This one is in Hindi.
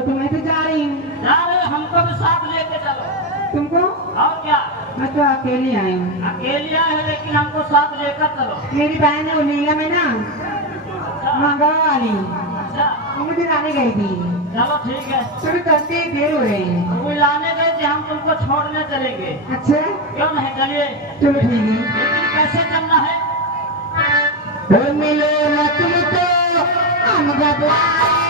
तुम्हें तो जा रही हूँ। हमको भी साथ लेके चलो। तुमको? और क्या? मैं तो अकेली आई हूँ। अकेली आए हैं लेकिन हमको साथ लेकर चलो। मेरी बहन है नीला में ना मंगवा वाली मुझे लाने गई थी। चलो ठीक है। चलो करते ही देर हो रही है। वो लाने गए थे हम तुमको छोड़ने चलेंगे। अच्छा क्यों नहीं चलिए। चलो ठीक है। लेकिन कैसे चलना है? मिलो ना तुमको हम घबराए